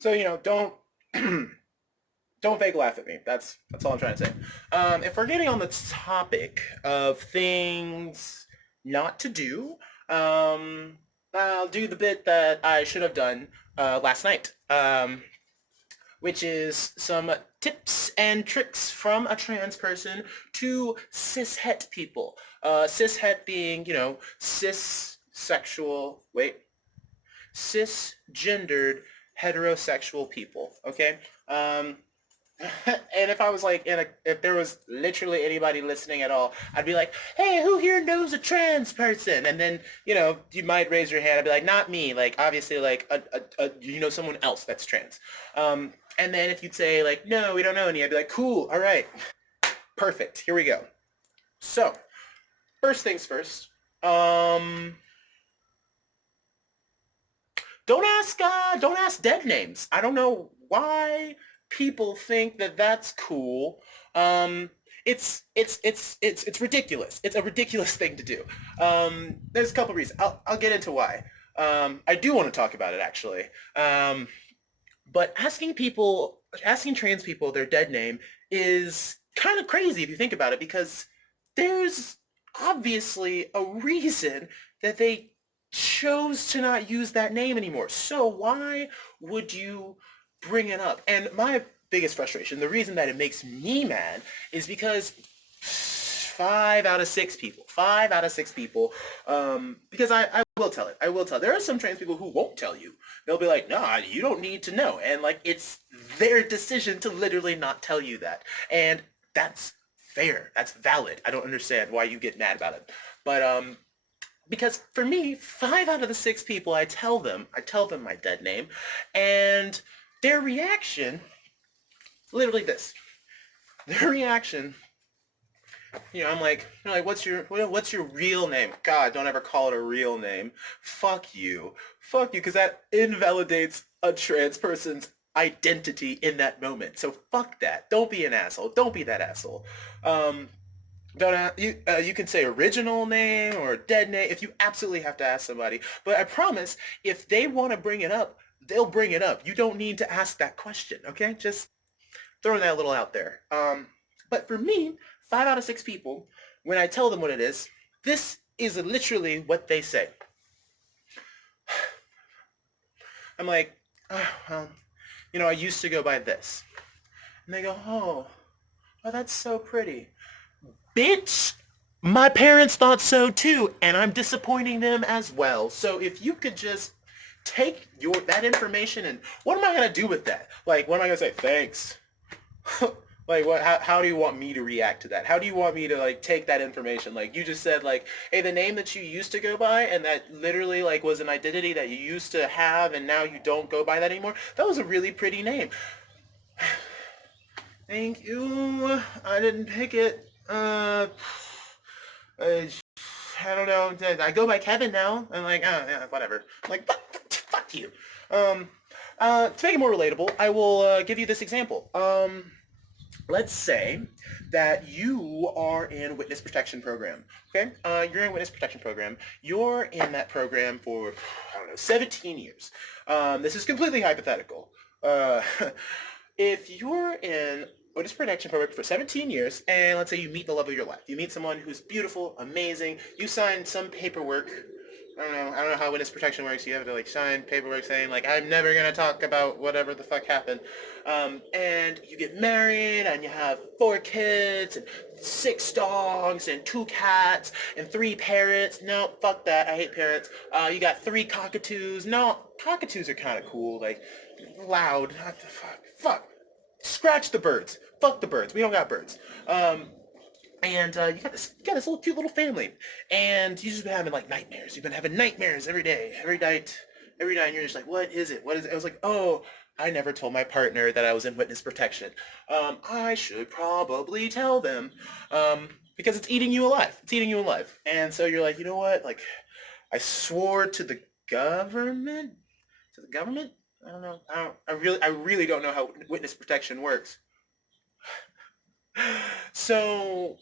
So don't don't fake laugh at me. That's all I'm trying to say. If we're getting on the topic of things not to do, um, I'll do the bit that I should have done last night, which is some tips and tricks from a trans person to cishet people. Cishet being, cisgendered heterosexual people. Okay. And if I was like if there was literally anybody listening at all, I'd be like, hey, who here knows a trans person? And then, you might raise your hand. I'd be like, not me. Like, obviously, like, someone else that's trans. And then if you'd say, like, no, we don't know any, I'd be like, cool, all right, perfect, here we go. So, first things first, don't ask dead names. I don't know why people think that that's cool. Um, it's ridiculous. It's a ridiculous thing to do. There's a couple reasons. I'll get into why. I do want to talk about it actually. But asking trans people their dead name is kind of crazy if you think about it, because there's obviously a reason that they chose to not use that name anymore. So why would you bring it up? And my biggest frustration, the reason that it makes me mad, is because five out of six people, because I will tell it. I will tell. There are some trans people who won't tell you. They'll be like, nah, you don't need to know. And like, it's their decision to literally not tell you that. And that's fair. That's valid. I don't understand why you get mad about it. But because for me, five out of the six people, I tell them my dead name, and their reaction, literally this, their reaction, I'm like, what's your real name? God, don't ever call it a real name. Fuck you, because that invalidates a trans person's identity in that moment. So fuck that. Don't be an asshole. Don't be that asshole. Um, you can say original name or dead name if you absolutely have to ask somebody. But I promise, if they want to bring it up, they'll bring it up. You don't need to ask that question. Okay, just throwing that a little out there. But for me, five out of six people, when I tell them what it is, this is literally what they say. I'm like, oh, well, I used to go by this. And they go, oh, that's so pretty. Bitch, my parents thought so too, and I'm disappointing them as well. So if you could just take that information, and what am I gonna do with that? Like, what am I gonna say? Thanks. Like, what? How do you want me to react to that? How do you want me to like take that information? Like, you just said, like, hey, the name that you used to go by, and that literally like was an identity that you used to have, and now you don't go by that anymore. That was a really pretty name. Thank you. I didn't pick it. I, I don't know. I go by Kevin now. I'm like, oh yeah, whatever. I'm like, fuck you. Um, to make it more relatable, I will give you this example. Let's say that you are in witness protection program. Okay, you're in witness protection program. You're in that program for, I don't know, 17 years. This is completely hypothetical. If you're in witness protection program for 17 years, and let's say you meet the love of your life, you meet someone who's beautiful, amazing, you sign some paperwork. I don't know how witness protection works. You have to like sign paperwork saying like, I'm never gonna talk about whatever the fuck happened. And you get married and you have four kids and six dogs and two cats and three parrots. No, fuck that. I hate parrots. You got three cockatoos. No, cockatoos are kind of cool. Like, loud. Fuck. Scratch the birds. Fuck the birds. We don't got birds. And you got this little cute little family, and you've just been having like nightmares. You've been having nightmares every day, every night. And you're just like, what is it? What is it? I was like, oh, I never told my partner that I was in witness protection. I should probably tell them, because it's eating you alive. It's eating you alive. And so you're like, you know what? Like, I swore to the government. To the government? I don't know. I really don't know how witness protection works. So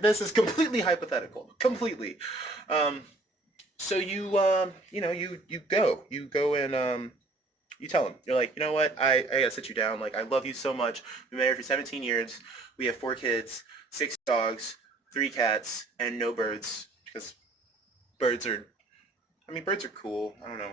this is completely hypothetical, completely. Um, so you go and You tell them. You're like, you know what? I gotta sit you down. Like, I love you so much. We've been married for 17 years. We have 4 kids, 6 dogs, 3 cats, and no birds because birds are. I mean, birds are cool. I don't know.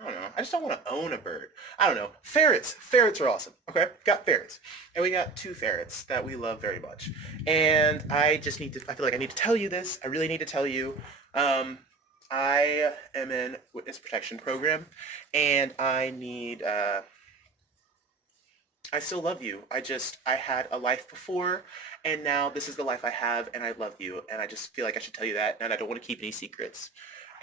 I don't know. I just don't want to own a bird. I don't know. Ferrets. Ferrets are awesome. Okay? Got ferrets. And we got 2 ferrets that we love very much. And I just need to, I feel like I need to tell you this. I really need to tell you. Um, I am in witness protection program and I still love you. I had a life before and now this is the life I have and I love you. And I just feel like I should tell you that and I don't want to keep any secrets.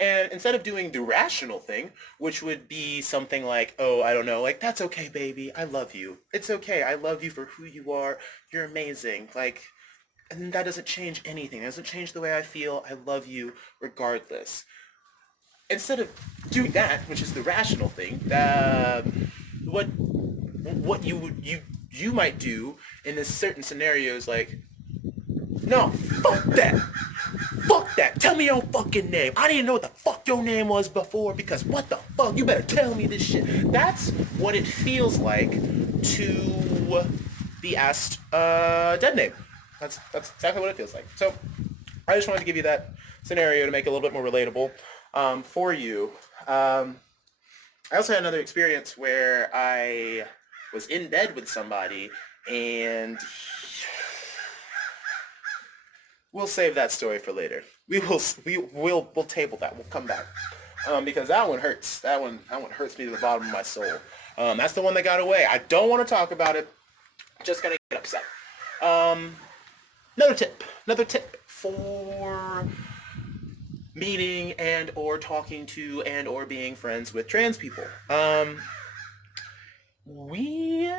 And instead of doing the rational thing, which would be something like, oh, I don't know, like, that's okay, baby. I love you. It's okay. I love you for who you are. You're amazing. Like, and that doesn't change anything. It doesn't change the way I feel. I love you regardless. Instead of doing that, which is the rational thing, what you might do in this certain scenarios, like, no, fuck that. Fuck that. Tell me your own fucking name. I didn't know what the fuck your name was before because what the fuck? You better tell me this shit. That's what it feels like to be asked dead name. That's exactly what it feels like. So I just wanted to give you that scenario to make it a little bit more relatable for you. I also had another experience where I was in bed with somebody and we'll save that story for later. We'll table that. We'll come back because that one hurts. That one hurts me to the bottom of my soul. That's the one that got away. I don't want to talk about it. Just gonna get upset. Another tip for meeting and or talking to and or being friends with trans people. We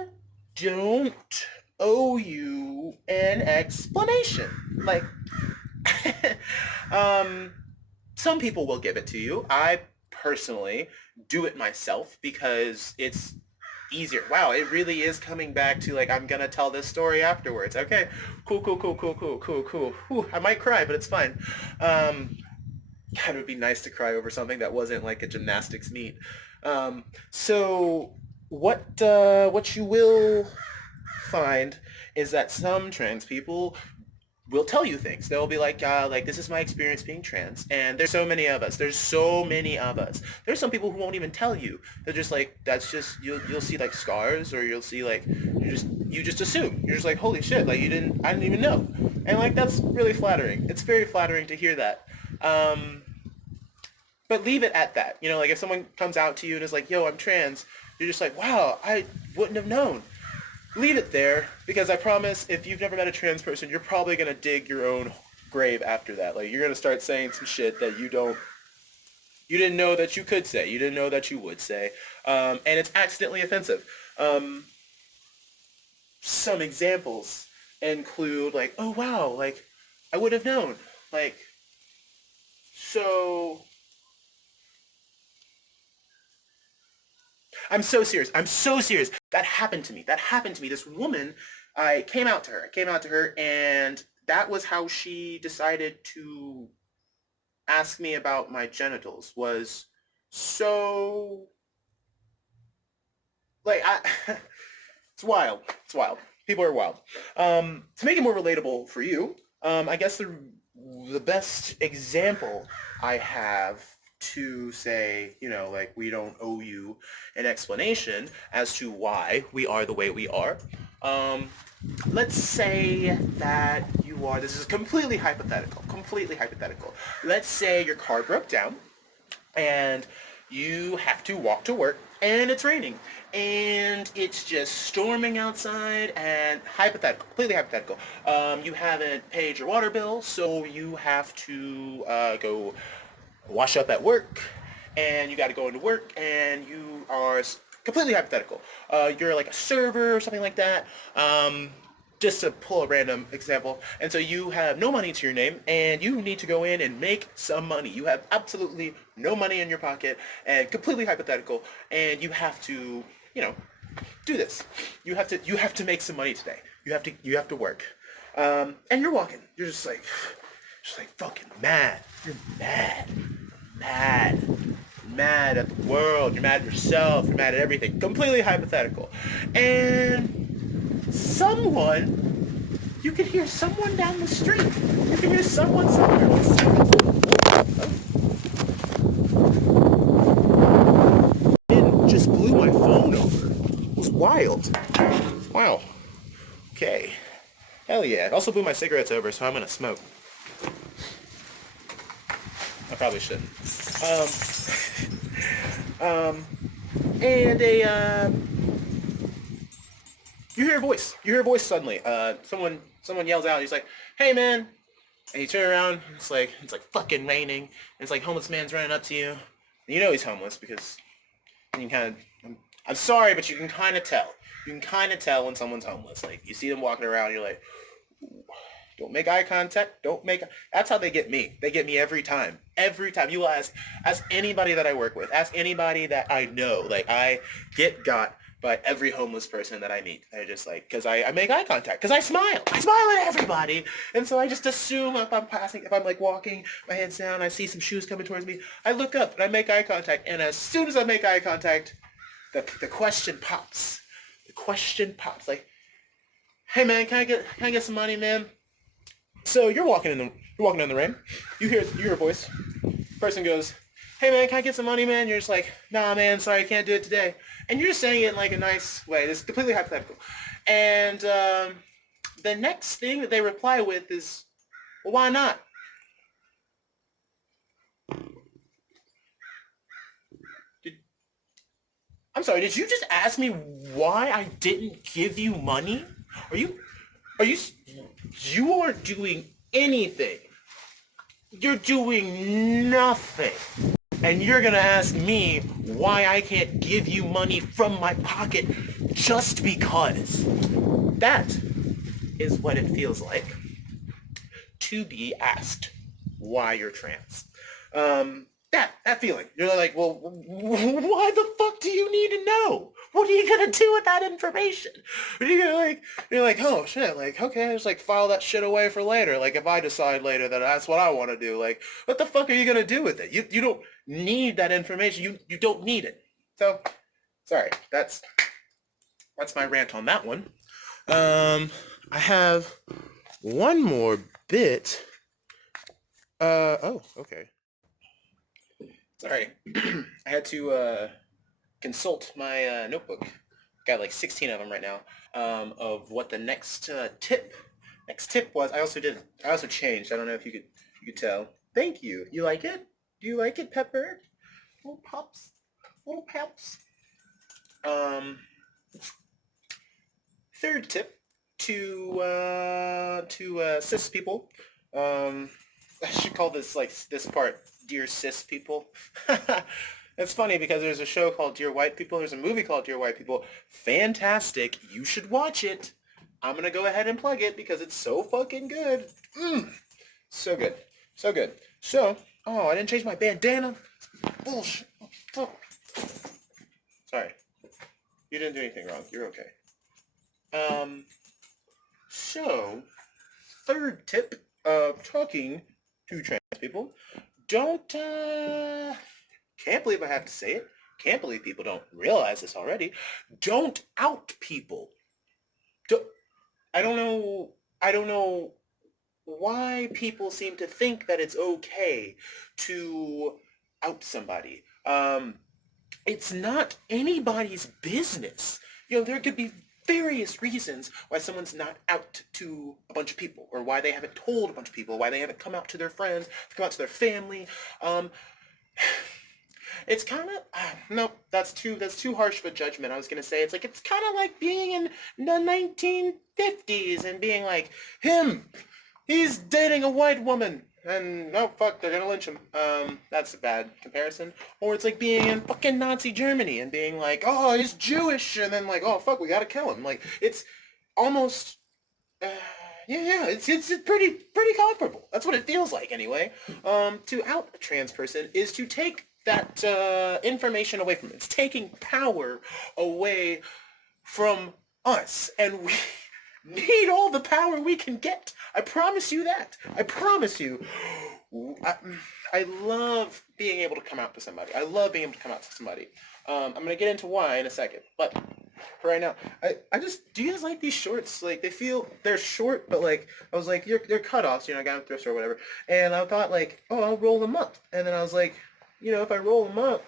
don't owe you an explanation. Like, some people will give it to you. I personally do it myself because it's easier. Wow, it really is coming back to like, I'm gonna tell this story afterwards. Okay, cool. Whew, I might cry, but it's fine. God, it would be nice to cry over something that wasn't like a gymnastics meet. So what you will find is that some trans people will tell you things. They'll be like this is my experience being trans, and there's so many of us. There's so many of us. There's some people who won't even tell you. They're just like, that's just you'll see like scars, or you'll see like you just assume. You're just like, holy shit, like I didn't even know, and like that's really flattering. It's very flattering to hear that. But leave it at that. You know, like if someone comes out to you and is like, yo, I'm trans, you're just like, wow, I wouldn't have known. Leave it there, because I promise if you've never met a trans person, you're probably going to dig your own grave after that. Like, you're going to start saying some shit that you didn't know that you could say. You didn't know that you would say. And it's accidentally offensive. Some examples include like, oh wow, like, I would have known. Like, so... I'm so serious. I'm so serious. That happened to me. This woman, I came out to her, and that was how she decided to ask me about my genitals. Was so like it's wild. It's wild. People are wild. To make it more relatable for you, I guess the best example I have to say, you know, like, we don't owe you an explanation as to why we are the way we are. Let's say that you are, this is completely hypothetical. Let's say your car broke down and you have to walk to work and it's raining and it's just storming outside, and completely hypothetical. You haven't paid your water bill, so you have to go wash up at work, and you got to go into work, and you are completely hypothetical. You're like a server or something like that. Just to pull a random example. And so you have no money to your name, and you need to go in and make some money. You have absolutely no money in your pocket, and completely hypothetical, and you have to, you know, do this. You have to make some money today. You have to work. And you're walking. You're just like fucking mad. You're mad. mad at the world, you're mad at yourself, you're mad at everything. Completely hypothetical. And you can hear someone down the street. You can hear someone somewhere. It just blew my phone over. It was wild. Wow. Okay. Hell yeah. It also blew my cigarettes over, so I'm gonna smoke. I probably shouldn't. And you hear a voice. You hear a voice suddenly. Someone yells out. He's like, "Hey, man!" And you turn around. It's like fucking raining. And it's like homeless man's running up to you. And you know he's homeless because you can kind of. I'm sorry, but you can kind of tell. You can kind of tell when someone's homeless. Like you see them walking around. You're like, don't make eye contact. Don't make. That's how they get me. They get me every time. Every time. You will ask anybody that I work with. Ask anybody that I know. Like I get got by every homeless person that I meet. I just like, because I make eye contact. Because I smile. I smile at everybody. And so I just assume if I'm passing, if I'm like walking, my head's down, I see some shoes coming towards me, I look up and I make eye contact. And as soon as I make eye contact, the question pops. The question pops. Like, hey man, can I get some money, man? So you're walking in the rain. You hear a voice. Person goes, "Hey man, can I get some money, man?" You're just like, "Nah, man, sorry, I can't do it today." And you're just saying it in like a nice way. It's completely hypothetical. And the next thing that they reply with is, "Well, why not?" I'm sorry. Did you just ask me why I didn't give you money? Are you? You aren't doing anything. You're doing nothing. And you're gonna ask me why I can't give you money from my pocket just because. That is what it feels like to be asked why you're trans. That feeling. You're like, well, why the fuck do you need to know? What are you gonna do with that information? Are you gonna like? You're like, oh shit, like okay, just like file that shit away for later. Like if I decide later that that's what I want to do, like what the fuck are you gonna do with it? You don't need that information. You don't need it. So, sorry, that's my rant on that one. I have one more bit. Oh, okay. Sorry, I had to consult my notebook. Got like 16 of them right now. Of what the next tip was. I also changed. I don't know if you could tell. Thank you. You like it? Do you like it, Pepper? Little pops. Little paps. Third tip to cis people. I should call this this part Dear Cis People. It's funny because there's a show called Dear White People. There's a movie called Dear White People. Fantastic. You should watch it. I'm going to go ahead and plug it because it's so fucking good. So good. So good. So, oh, I didn't change my bandana. Bullshit. Oh. Sorry. You didn't do anything wrong. You're okay. So, third tip of talking to trans people. Don't, can't believe I have to say it. Can't believe people don't realize this already. Don't out people. I don't know why people seem to think that it's okay to out somebody. It's not anybody's business. You know, there could be various reasons why someone's not out to a bunch of people, or why they haven't told a bunch of people, why they haven't come out to their friends, come out to their family. It's kind of nope. That's too harsh of a judgment. I was gonna say it's kind of like being in the 1950s and being like he's dating a white woman, and oh fuck, they're gonna lynch him. That's a bad comparison. Or it's like being in fucking Nazi Germany and being like, oh, he's Jewish, and then like, oh fuck, we gotta kill him. Like it's almost. Yeah, it's pretty comparable. That's what it feels like anyway. To out a trans person is to take that information away from it. It's taking power away from us, and we need all the power we can get. I promise you that. I promise you. I love being able to come out to somebody. I love being able to come out to somebody. I'm gonna get into why in a second, but for right now, I just, do you guys like these shorts? Like, they're short, but like, I was like, they're cutoffs, I got them at thrift store or whatever, and I thought like, oh, I'll roll them up, and then I was like, if I roll them up,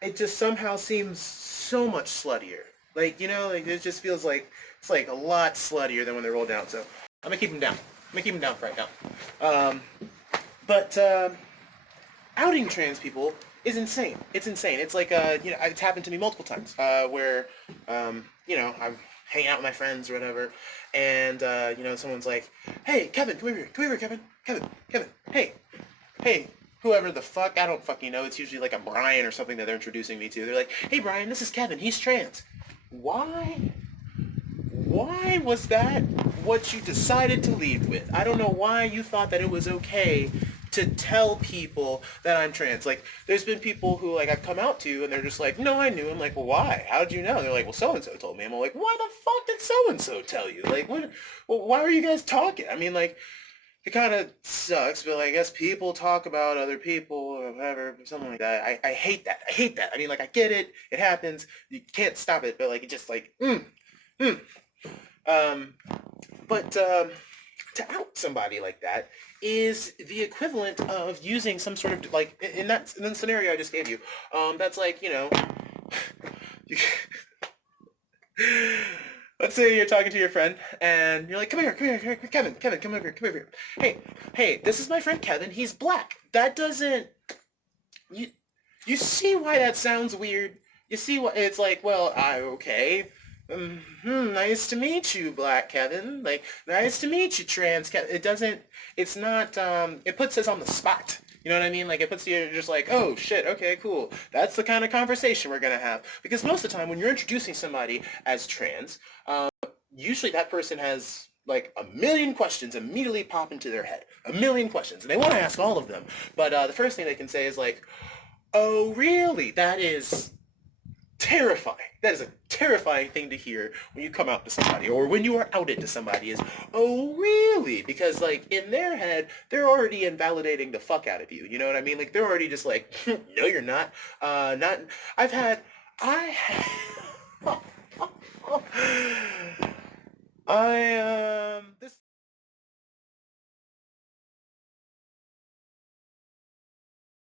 it just somehow seems so much sluttier. Like, like it just feels like it's like a lot sluttier than when they're rolled down. So I'm gonna keep them down. I'm gonna keep them down for right now. But outing trans people is insane. It's insane. It's like it's happened to me multiple times where I'm hanging out with my friends or whatever, and someone's like, "Hey, Kevin, come over here, Kevin, Kevin, hey, whoever the fuck, I don't fucking know. It's usually like a Brian or something that they're introducing me to. They're like, hey Brian, this is Kevin. He's trans. Why? Why was that what you decided to lead with? I don't know why you thought that it was okay to tell people that I'm trans. Like, there's been people who, like, I've come out to, and they're just like, no, I knew. I'm like, well, why? How did you know? They're like, well, so-and-so told me. I'm like, why the fuck did so-and-so tell you? Like, what? Well, why were you guys talking? I mean, like, it kind of sucks, but like, I guess people talk about other people or whatever, something like that. I hate that. I hate that. I mean, like, I get it. It happens. You can't stop it, but like, it just like, to out somebody like that is the equivalent of using some sort of, like, in the scenario I just gave you, that's like, you, let's say you're talking to your friend, and you're like, come here, Kevin, come over here. Hey, this is my friend Kevin, he's black. That doesn't, you see why that sounds weird? You see what, it's like, well, okay. Nice to meet you, Black Kevin. Like, nice to meet you, trans Kevin. It's not, it puts us on the spot. You know what I mean? Like, it puts you just like, oh, shit, okay, cool. That's the kind of conversation we're gonna have. Because most of the time, when you're introducing somebody as trans, usually that person has, like, a million questions immediately pop into their head. A million questions. And they want to ask all of them. But the first thing they can say is like, oh, really? That is terrifying. That is a terrifying thing to hear when you come out to somebody, or when you are outed to somebody, is, oh, really? Because, like, in their head, they're already invalidating the fuck out of you. You know what I mean? Like, they're already just like, no, you're not. I